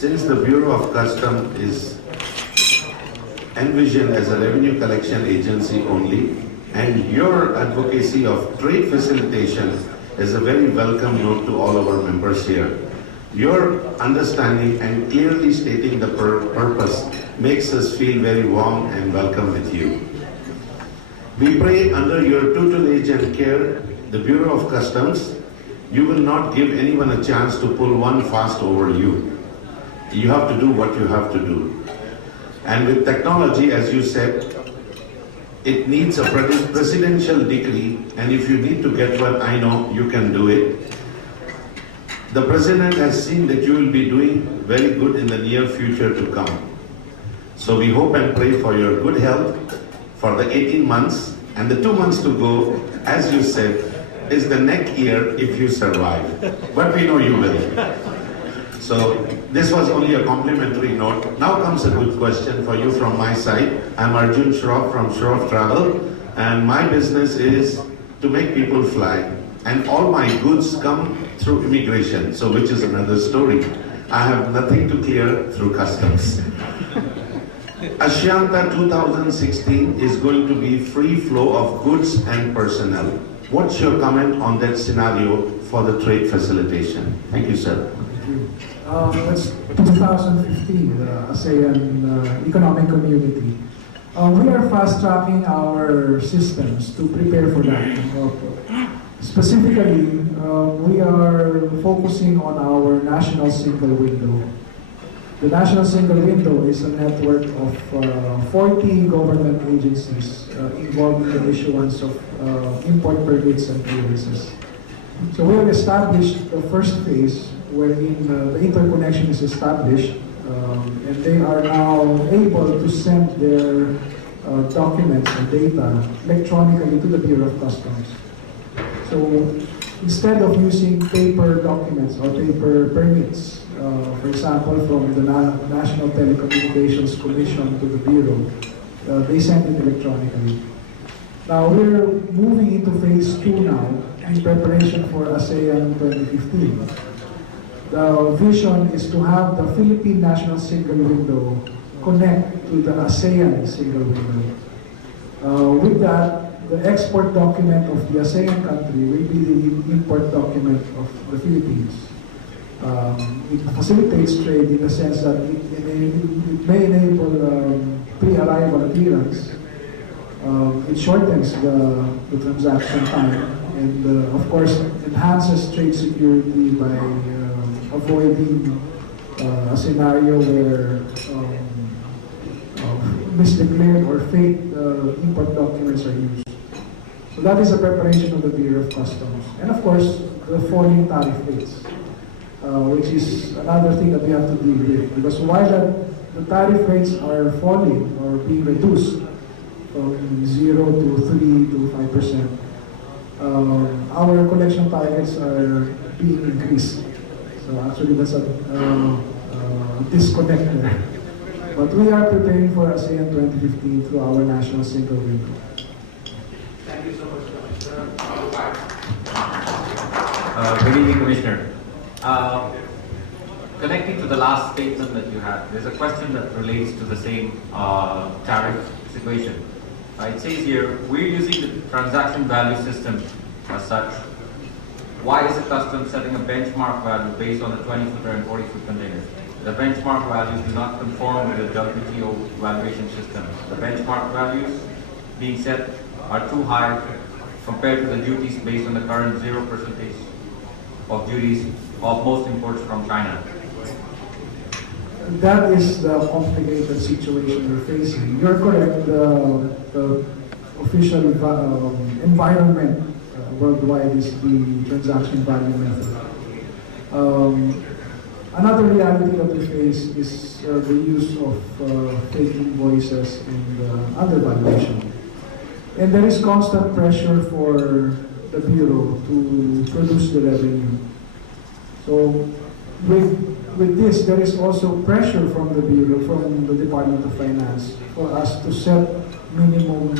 since the Bureau of Customs is envisioned as a revenue collection agency only, and your advocacy of trade facilitation is a very welcome note to all of our members here. Your understanding and clearly stating the purpose makes us feel very warm and welcome with you. We pray under your tutelage and care, the Bureau of Customs, you will not give anyone a chance to pull one fast over you. You have to do what you have to do. And with technology, as you said, it needs a presidential decree, and if you need to get one, I know you can do it. The President has seen that you will be doing very good in the near future to come. So we hope and pray for your good health for the 18 months, and the 2 months to go, as you said, is the next year if you survive. But we know you will. So this was only a complimentary note. Now comes a good question for you from my side. I'm Arjun Shroff from Shroff Travel, and my business is to make people fly. And all my goods come through immigration, so which is another story. I have nothing to clear through customs. Ashianta 2016 is going to be free flow of goods and personnel. What's your comment on that scenario for the trade facilitation? Thank you, sir. That's 2015, the ASEAN Economic Community. We are fast-tracking our systems to prepare for that. Specifically, we are focusing on our national single window. The national single window is a network of 40 government agencies involved in the issuance of import permits and clearances. So we have established the first phase wherein the interconnection is established, and they are now able to send their documents and data electronically to the Bureau of Customs. So instead of using paper documents or paper permits, for example, from the National Telecommunications Commission to the Bureau, they send it electronically. Now we're moving into phase 2 now in preparation for ASEAN 2015. The vision is to have the Philippine National Single Window connect to the ASEAN Single Window. With that, the export document of the ASEAN country will be the import document of the Philippines. It facilitates trade in the sense that it may enable pre-arrival clearance. It shortens the transaction time and, of course, enhances trade security by avoiding a scenario where misdeclared or fake import documents are used. So that is a preparation of the Bureau of Customs. And of course, the falling tariff rates, which is another thing that we have to deal with. Because while the tariff rates are falling or being reduced from 0 to 3 to 5%, our collection targets are being increased. So actually that's a disconnect there. But we are preparing for ASEAN 2015 through our national single window. Thank you so much, Commissioner. Good evening, Commissioner. Connecting to the last statement that you had, there's a question that relates to the same tariff situation. It says here, we're using the transaction value system as such. Why is the customs setting a benchmark value based on the 20-footer and 40-foot containers? The benchmark values do not conform with the WTO valuation system. The benchmark values being set are too high compared to the duties based on the current 0% of duties of most imports from China. That is the complicated situation we're facing. You're correct, the official environment worldwide is the transaction value method. Another reality that we face is the use of fake invoices and undervaluation. And there is constant pressure for the Bureau to produce the revenue. So with this, there is also pressure from the Bureau, from the Department of Finance, for us to set minimum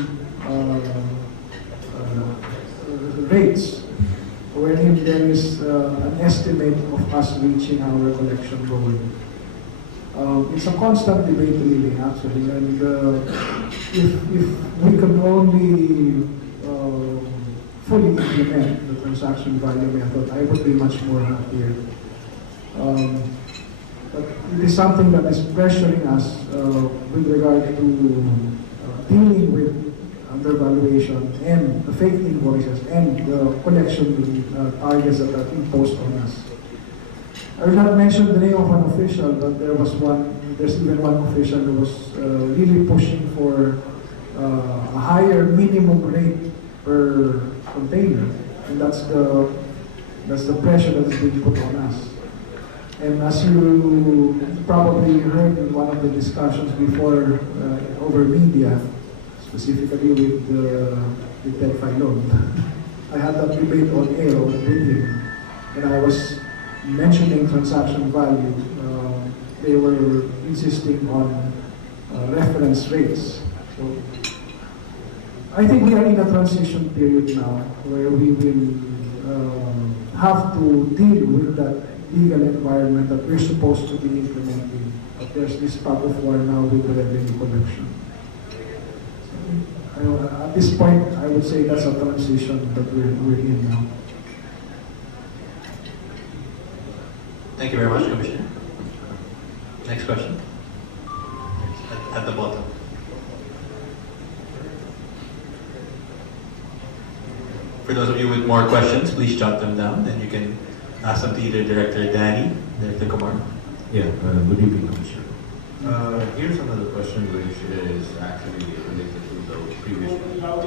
rates, wherein there is an estimate of us reaching our collection goal. It's a constant debate really, actually, and if we could only fully implement the transaction value method, I would be much more happier. But it is something that is pressuring us with regard to dealing with undervaluation and the fake invoices and the collection targets that are imposed on us. I will not mention the name of an official, but there's even one official who was really pushing for a higher minimum rate per container, and that's the pressure that is being put on us. And as you probably heard in one of the discussions before over media, specifically with Ted Filon, I had that debate on air with him, and I was mentioning transaction value. They were insisting on reference rates. So I think we are in a transition period now where we will have to deal with that legal environment that we're supposed to be implementing. But there's this tug of war now with the revenue collection. So, at this point, I would say that's a transition that we're in now. Thank you very much, Commissioner. Next question. At the bottom. For those of you with more questions, please jot them down, and you can ask them to either Director Thani, Director Kumar. Yeah, good evening, Commissioner. Here's another question which is actually related to the previous one.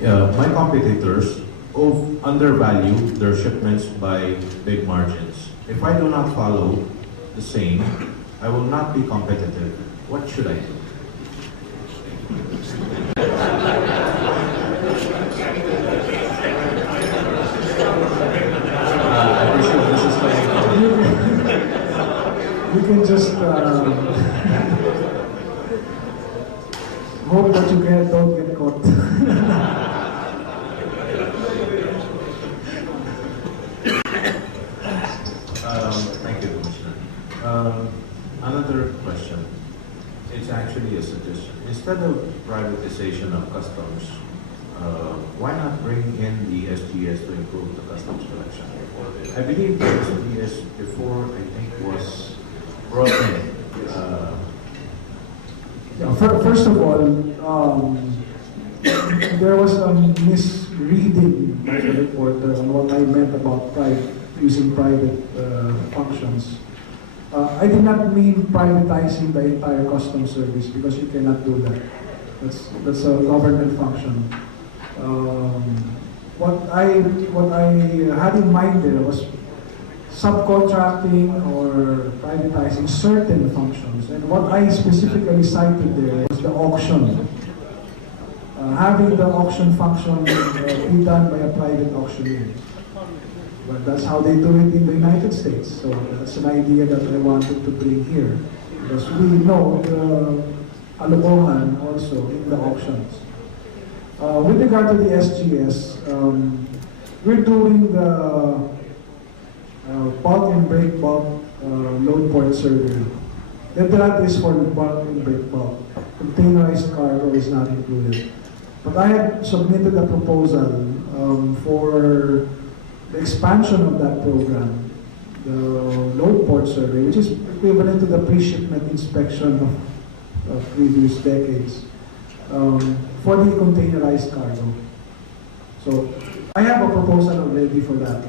Yeah, my competitors undervalue their shipments by big margins. If I do not follow the same, I will not be competitive. What should I do? I presume this is You can just hope that you don't get caught. Thank you, Commissioner. Another question. It's actually a suggestion. Instead of privatization of customs, why not bring in the SGS to improve the customs collection? I believe the SGS before, I think, was brought in. First of all, there was a misreading by the reporter on what I meant about using private functions. I did not mean privatizing the entire customs service, because you cannot do that. That's a government function. What I had in mind there was subcontracting or privatizing certain functions, and what I specifically cited there was the auction. Having the auction function be done by a private auctioneer. But that's how they do it in the United States. So that's an idea that I wanted to bring here. Because we know the alokohan also in the auctions. With regard to the SGS, we're doing the bulk and break bulk load port survey. That is for bulk and break bulk. Containerized cargo is not included. But I have submitted a proposal for the expansion of that program, the load port survey, which is equivalent to the pre-shipment inspection of previous decades, for the containerized cargo. So I have a proposal already for that.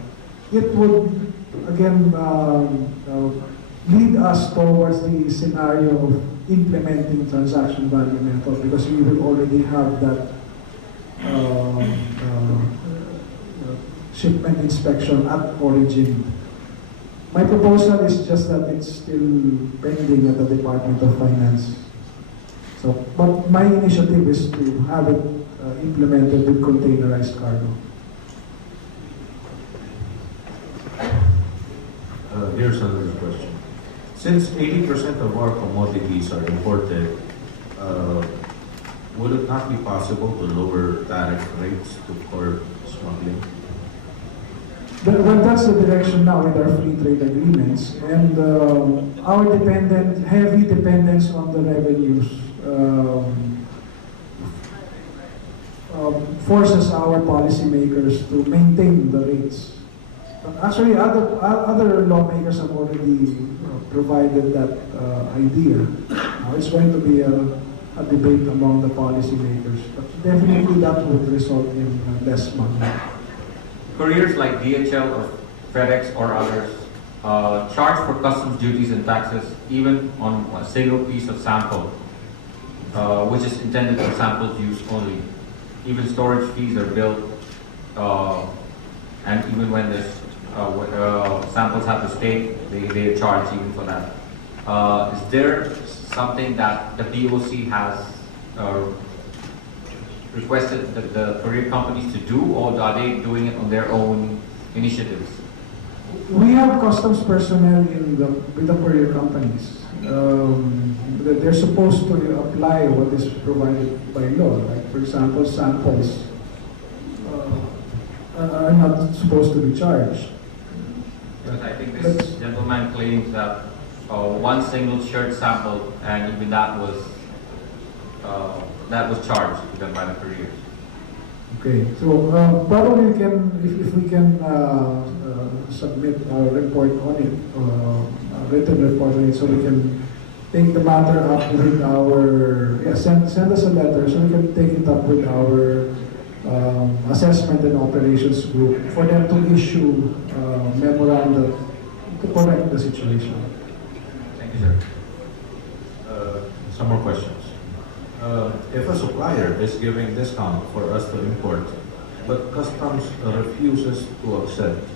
It would, again, lead us towards the scenario of implementing transaction value method, because we will already have that shipment inspection at origin. My proposal is just that it's still pending at the Department of Finance. So, but my initiative is to have it implemented with containerized cargo. Here's another question. Since 80% of our commodities are imported, would it not be possible to lower tariff rates to curb smuggling? Well, that's the direction now with our free trade agreements, and our heavy dependence on the revenues forces our policymakers to maintain the rates. But actually, other lawmakers have already provided that idea. Now it's going to be a debate among the policymakers, but definitely that would result in less money. Couriers like DHL or FedEx or others charge for customs duties and taxes even on a single piece of sample, which is intended for samples use only. Even storage fees are billed, and even when there's samples have to stay, they charge even for that. Is there something that the BOC has requested the courier companies to do, or are they doing it on their own initiatives? We have customs personnel with the courier companies. That they're supposed to apply what is provided by law. Like, for example, samples are not supposed to be charged. Because I think this gentleman claims that one single shirt sample, and even that was charged to them by the couriers. Okay, so probably we can, if we can submit a report on it, a written report on it, so we can take the matter up with our, send us a letter so we can take it up with our assessment and operations group for them to issue memorandum to correct the situation. Thank you, sir. Some more questions. If a supplier is giving discount for us to import, but customs refuses to accept,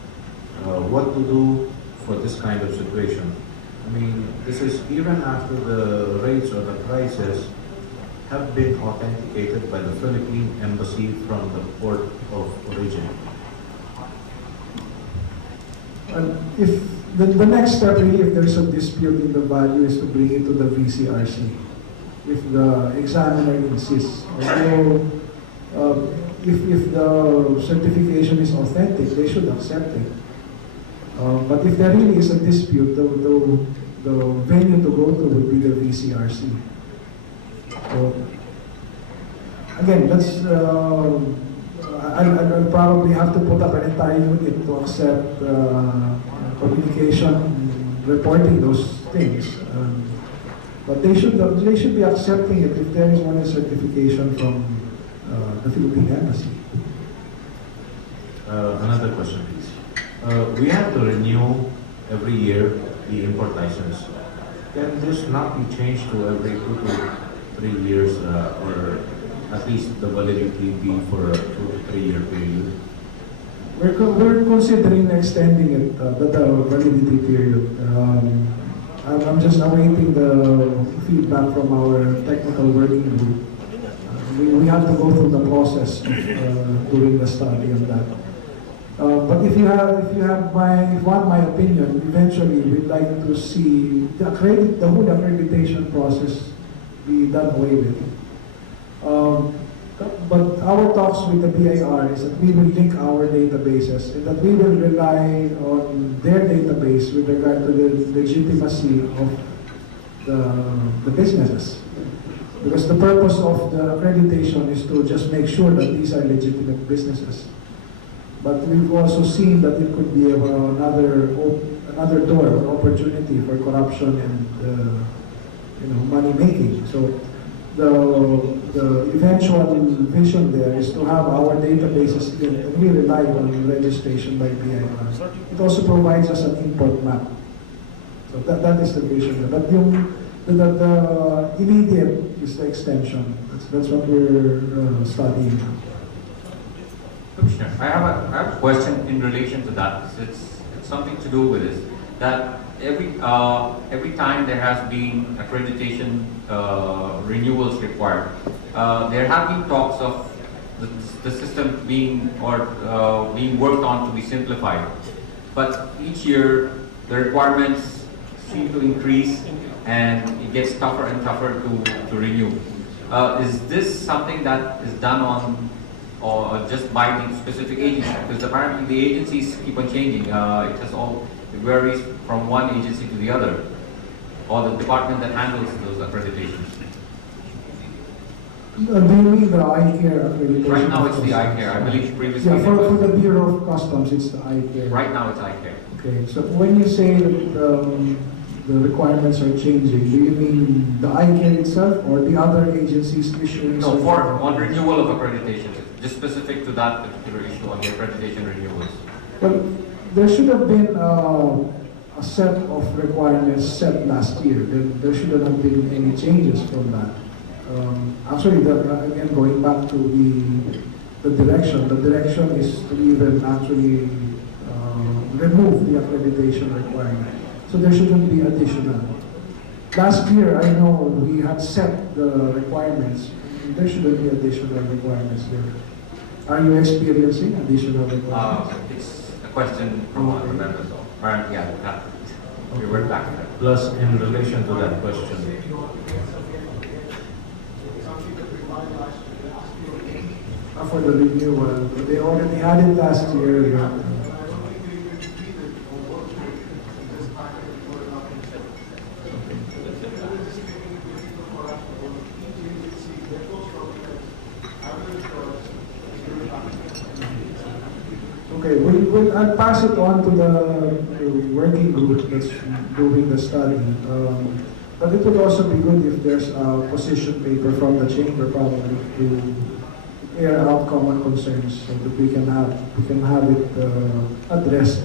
what to do for this kind of situation? I mean, this is even after the rates or the prices have been authenticated by the Philippine Embassy from the port of origin. If the next step really, if there's a dispute in the value, is to bring it to the VCRC. If the examiner insists, although if the certification is authentic, they should accept it. But if there really is a dispute, the venue to go to would be the VCRC. So, again, I'll probably have to put up an entire unit to accept communication, reporting those things. But they should be accepting it if there is one certification from the Philippine Embassy. Another question, please. We have to renew every year the import license. Can this not be changed to every 2 to 3 years, or at least the validity be for a 2 to 3 year period? We're considering extending it, the validity period. I'm just awaiting the feedback from our technical working group. We have to go through the process of doing the study on that. But if you want my opinion, eventually we'd like to see the whole accreditation process be done away with. But our talks with the BIR is that we will link our databases and that we will rely on their database with regard to the legitimacy of the businesses. Because the purpose of the accreditation is to just make sure that these are legitimate businesses. But we've also seen that it could be another door or opportunity for corruption and money making. So the eventual vision there is to have our databases linked, and we rely on registration by BIR. It also provides us an import map. So that is the vision there. But the immediate is the extension. That's what we're studying. Commissioner, I have a question in relation to that. It's something to do with this. That every time there has been accreditation renewals required, there have been talks of the system being worked on to be simplified. But each year the requirements seem to increase and it gets tougher and tougher to renew. Is this something that is done on or just by the specific agency? Because apparently the agencies keep on changing. It varies from one agency to the other, or the department that handles those accreditations. Do you mean the iCare accreditation? Right now it's the iCare. I believe previously. Yeah, it for was- the Bureau of Customs, it's the iCare. Right now it's iCare. Okay, so when you say that the requirements are changing, do you mean the iCare itself or the other agencies issuing? No, on renewal of accreditation, just specific to that particular issue on the accreditation renewals. Well, there should have been a set of requirements set last year. There shouldn't have been any changes from that. Actually, again, going back to the direction is to even actually remove the accreditation requirement. So there shouldn't be additional. Last year, I know we had set the requirements. There shouldn't be additional requirements there. Are you experiencing additional requirements? It's a question from one of the members. So apparently, yeah, we were back to that. Plus, in relation to that question, For the renewal, they already had it last year. Okay, I'll pass it on to the working group that's doing the study. But it would also be good if there's a position paper from the chamber probably to air out common concerns so that we can have it addressed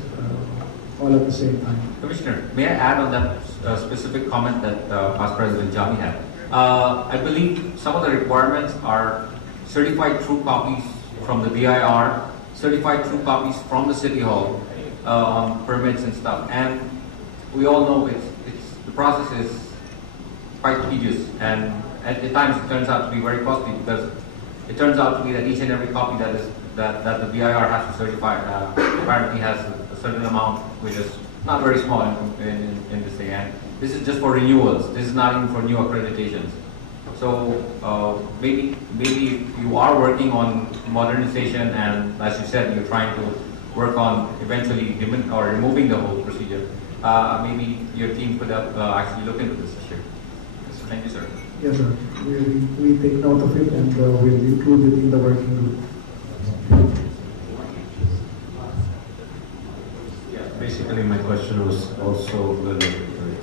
all at the same time. Commissioner, may I add on that specific comment that Past President Jami had? I believe some of the requirements are certified true copies from the BIR, certified true copies from the City Hall on permits and stuff. And we all know the process is quite tedious, and at times it turns out to be very costly because it turns out to be that each and every copy that the BIR has to certify apparently has a certain amount, which is not very small in this day. And this is just for renewals. This is not even for new accreditations. So maybe you are working on modernization, and as you said, you're trying to work on eventually removing the whole procedure. Maybe your team could actually look into this issue. So thank you, sir. Yes, sir. We take note of it and we'll include it in the working group. yeah, basically my question was also related to it.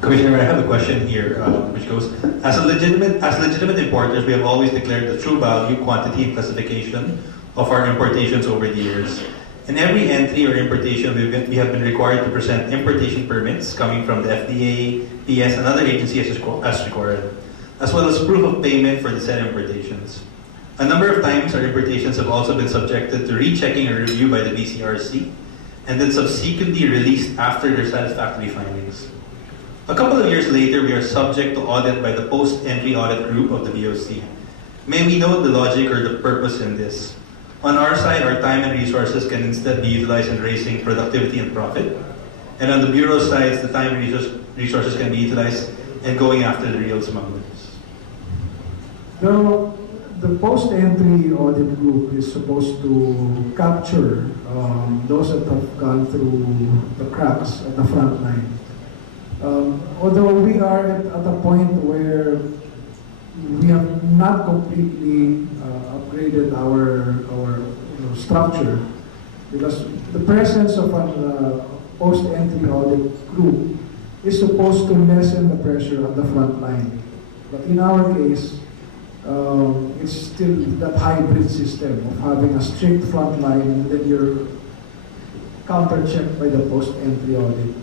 Commissioner, I have a question here, which goes, as legitimate importers, we have always declared the true value, quantity, and classification of our importations over the years. In every entry or importation, we have been required to present importation permits coming from the FDA, PS, and other agencies as required, as well as proof of payment for the said importations. A number of times, our importations have also been subjected to rechecking or review by the BCRC, and then subsequently released after their satisfactory findings. A couple of years later, we are subject to audit by the post-entry audit group of the BOC. May we note the logic or the purpose in this? On our side, our time and resources can instead be utilized in raising productivity and profit. And on the Bureau's side, the time and resources can be utilized in going after the real smugglers. The post-entry audit group is supposed to capture those that have gone through the cracks at the front line. Although we are at a point where we have not completely upgraded our structure, because the presence of a post-entry audit group is supposed to lessen the pressure on the front line. But in our case, it's still that hybrid system of having a strict front line and then you're counter-checked by the post-entry audit.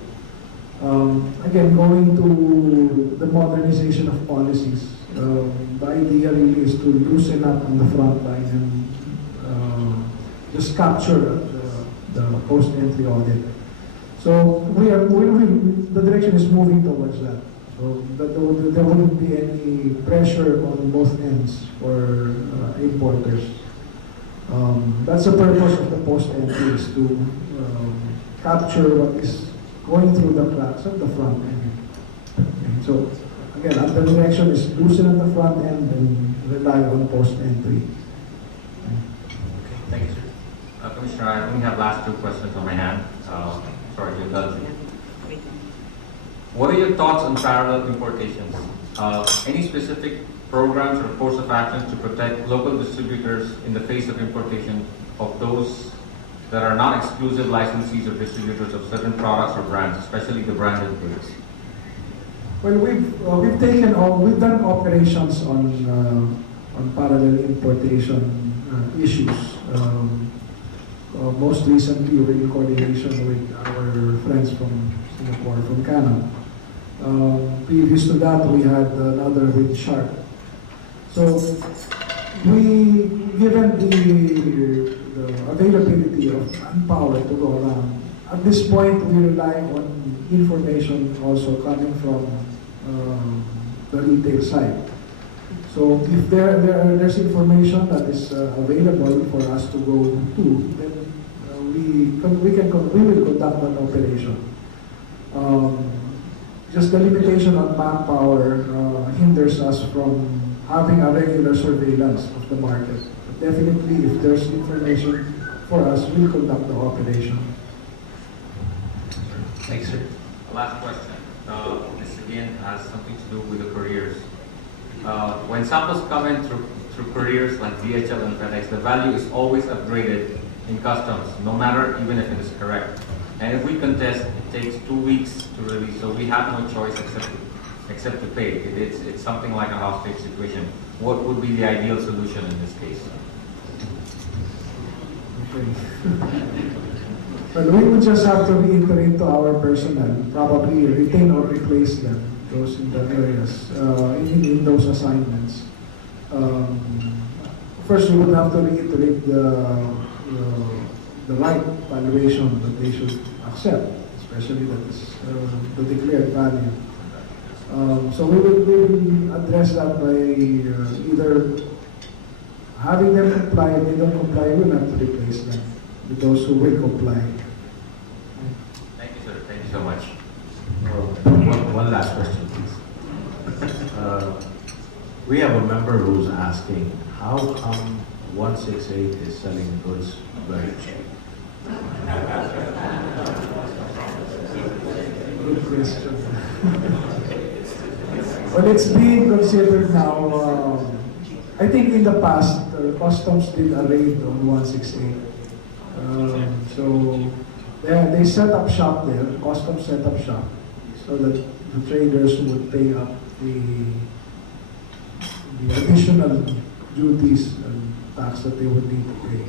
Again, going to the modernization of policies, the idea really is to loosen up on the front line and just capture the post-entry audit. So the direction is moving towards that. So that there wouldn't be any pressure on both ends for importers. That's the purpose of the post-entry, is to capture what is going through the cracks at the front end. Okay, so again, the direction is loosen at the front end and rely on post-entry. Thank you, sir. Commissioner, I only have last two questions on my hand. Sorry to indulge you. What are your thoughts on parallel importations? Any specific programs or course of action to protect local distributors in the face of importation of those that are not exclusive licensees or distributors of certain products or brands, especially the branded goods? Well, we've done operations on parallel importation issues. Most recently, we're in coordination with our friends from Singapore, from Canada. Previous to that, we had another with Shark. So, given the availability of manpower to go around, at this point, we rely on information also coming from the retail side. So if there's information that is available for us to go to, then we will conduct an operation. Just the limitation on manpower hinders us from having a regular surveillance of the market. But definitely, if there's information for us, we'll conduct the operation. Thanks, sir. Last question. This again has something to do with the couriers. When samples come in through couriers like DHL and FedEx, the value is always upgraded in customs, no matter even if it is correct. And if we contest, it takes 2 weeks to release, so we have no choice except to pay. It's something like a hostage situation. What would be the ideal solution in this case? Okay. Well, we would just have to reiterate to our personnel, probably retain or replace them, those in the areas, in those assignments. First, we would have to reiterate the right valuation that they should accept, especially that is the declared value. So we will address that by either having them comply. If they don't comply, we will have to replace them with those who will comply. Thank you, sir. Thank you so much. One last question, please. We have a member who's asking, how come 168 is selling goods very cheap? Good question. Well, it's being considered now. I think in the past, customs did a raid on 168. So they set up shop there, customs set up shop, so that the traders would pay up the additional duties and tax that they would need to pay.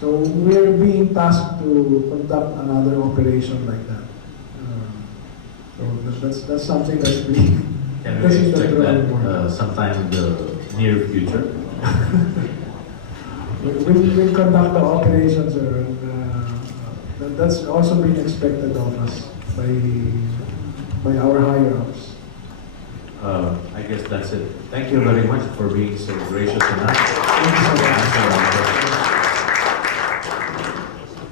So we're being tasked to conduct another operation like that. So that's something that's being. Can we expect that sometime in the near future? We'll conduct the operations, and that's also being expected of us by our higher-ups. I guess that's it. Thank you very much for being so gracious tonight. Thank you so much.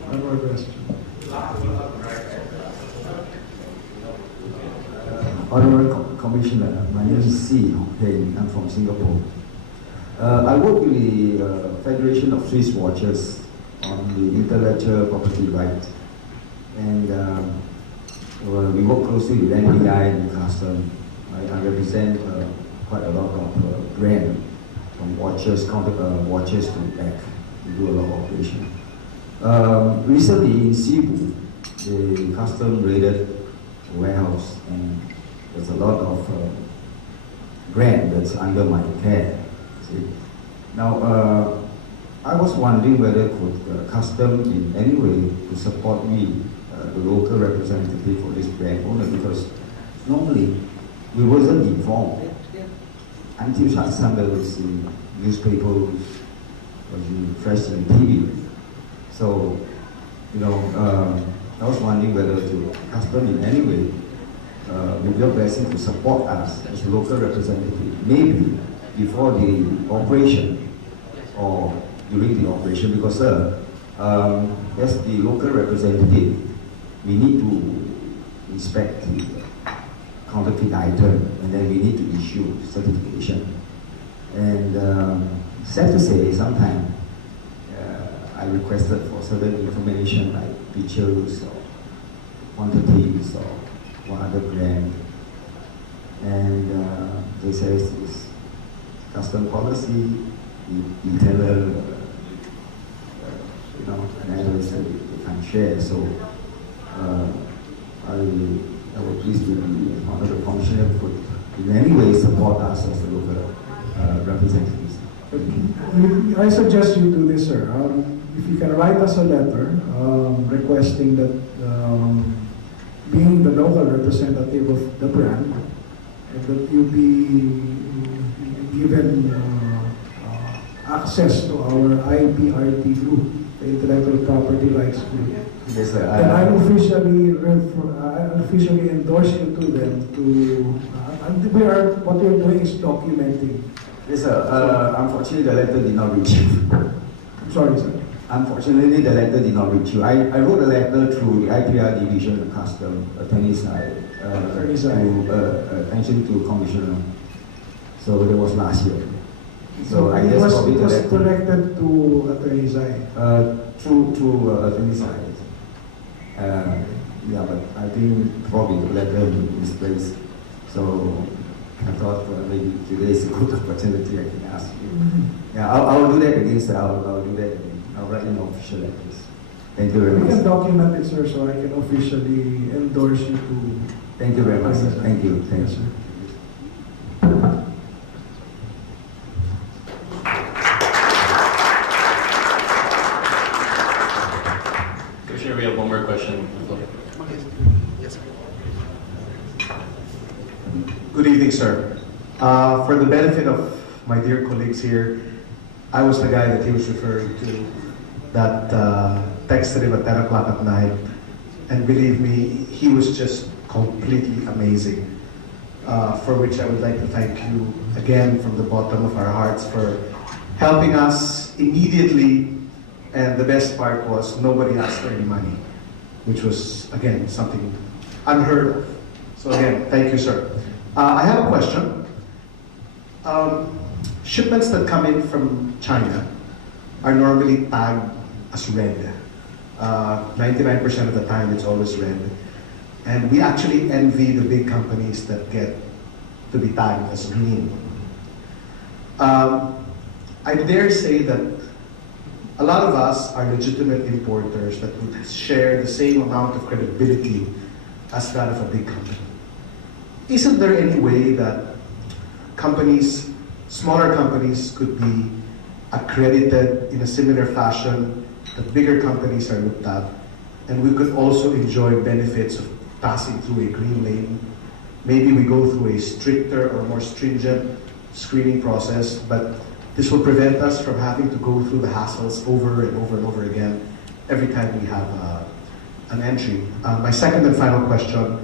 One more question. Honorable Commissioner, my name is C. Heng. I'm from Singapore. I work with the Federation of Swiss Watches on the intellectual property right. And we work closely with NPI and Custom. I represent quite a lot of brands, from watches, watches to bag. We do a lot of operation. Recently in Cebu, the Custom raided a warehouse, and there's a lot of brand that's under my care. See? Now, I was wondering whether could Custom in any way to support me, the local representative for this brand owner, because normally we wasn't informed until such time there was in newspapers, was in fresh in TV. So, I was wondering whether to Custom in any way with your blessing to support us as a local representative, maybe before the operation or during the operation, because as the local representative, we need to inspect the counterfeit item, and then we need to issue certification. And sad to say, sometimes I requested for certain information like pictures or quantities or one other brand. And they say it's custom policy, retailer, and others they can't share. So I would please be one of the commissioner could in any way support us as the local representatives. I suggest you do this, sir. If you can write us a letter requesting that being the local representative of the brand, that you be given access to our IPRT group, the Intellectual Property Rights Group. Yes, sir. And I officially endorse you to them to, what we're doing is documenting. Yes, sir. Unfortunately, the letter did not reach you. I'm sorry, sir. Unfortunately, the letter did not reach you. I wrote a letter through the IPR Division of Custom, attorney side, attention to Commissioner. So that was last year. So I guess probably it the was letter directed to Attorney Zai. through attorney side. Yeah, but I think probably the letter misplaced. So I thought maybe today is a good opportunity I can ask you. Yeah, I'll do that again, sir. I'll do that again. I'll write in official letters. Thank you very We much. can document it, sir, so I can officially endorse you to. Thank you very much, sir. Thank you. Thank Yes, you. sir. Commissioner, we have one more question. Good evening, sir. For the benefit of my dear colleagues here, I was the guy that he was referring to that texted him at 10 o'clock at night. And believe me, he was just completely amazing. For which I would like to thank you again from the bottom of our hearts for helping us immediately. And the best part was nobody asked for any money, which was, again, something unheard of. So again, thank you, sir. I have a question. Shipments that come in from China are normally tagged as red. 99% of the time it's always red. And we actually envy the big companies that get to be tagged as green. I dare say that a lot of us are legitimate importers that would share the same amount of credibility as that of a big company. Isn't there any way that companies, smaller companies, could be accredited in a similar fashion that bigger companies are looked at, and we could also enjoy benefits of passing through a green lane? Maybe we go through a stricter or more stringent screening process, but this will prevent us from having to go through the hassles over and over and over again every time we have an entry. My second and final question.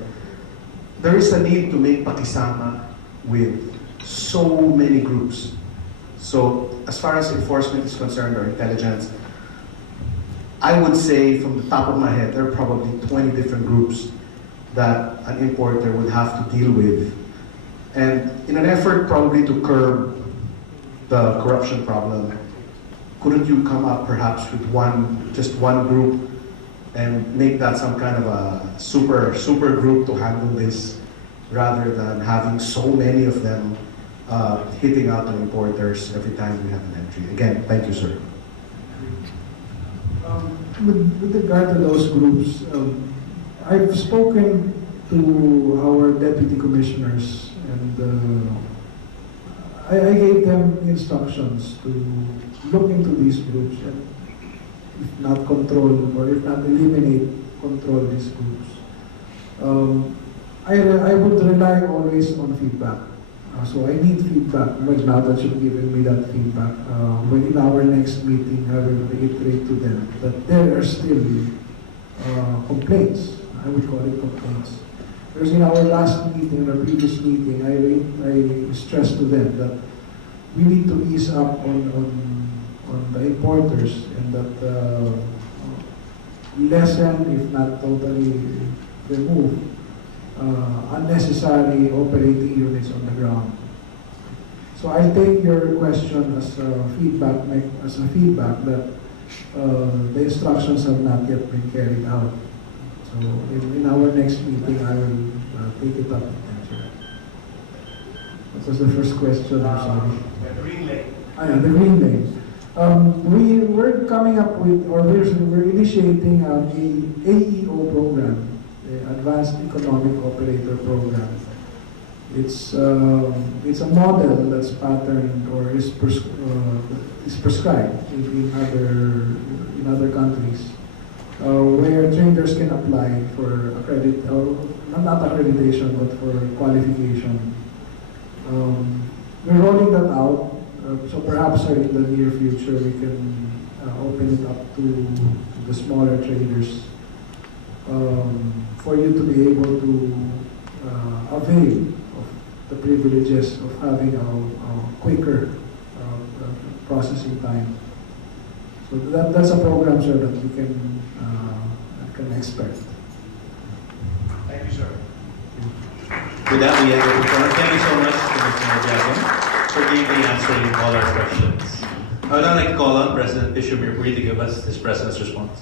There is a need to make pakisama with so many groups. So as far as enforcement is concerned or intelligence, I would say from the top of my head, there are probably 20 different groups that an importer would have to deal with. And in an effort probably to curb the corruption problem, couldn't you come up perhaps with just one group and make that some kind of a super group to handle this, rather than having so many of them hitting out on importers every time we have an entry? Again, thank you, sir. With regard to those groups, I've spoken to our deputy commissioners, and I gave them instructions to look into these groups and if not control or if not eliminate, control these groups. I would rely always on feedback. So I need feedback. Well, now that you've given me that feedback, when in our next meeting, I will reiterate to them that there are still complaints. I would call it complaints. Because in our last meeting, our previous meeting, I stressed to them that we need to ease up on the importers, and that lessen, if not totally remove, unnecessary operating units on the ground. So I'll take your question as a feedback that the instructions have not yet been carried out. So in our next meeting, I will take it up and answer it. What was the first question? I'm sorry. The green lane. Yeah, the green lane. We're coming up with, or we're initiating a AEO program, the Advanced Economic Operator Program. It's a model that's patterned or is prescribed in other countries, where traders can apply for not accreditation, but for qualification. We're rolling that out, so perhaps in the near future we can open it up to the smaller traders for you to be able to avail of the privileges of having a quicker processing time. So that's a program, sir, that you can expect. Thank you, sir. With that, we end the forum. Thank you so much to Mr. Biazon for giving answering all our questions. I would now like to call on President Bishop Mirpuri to give us his President's response.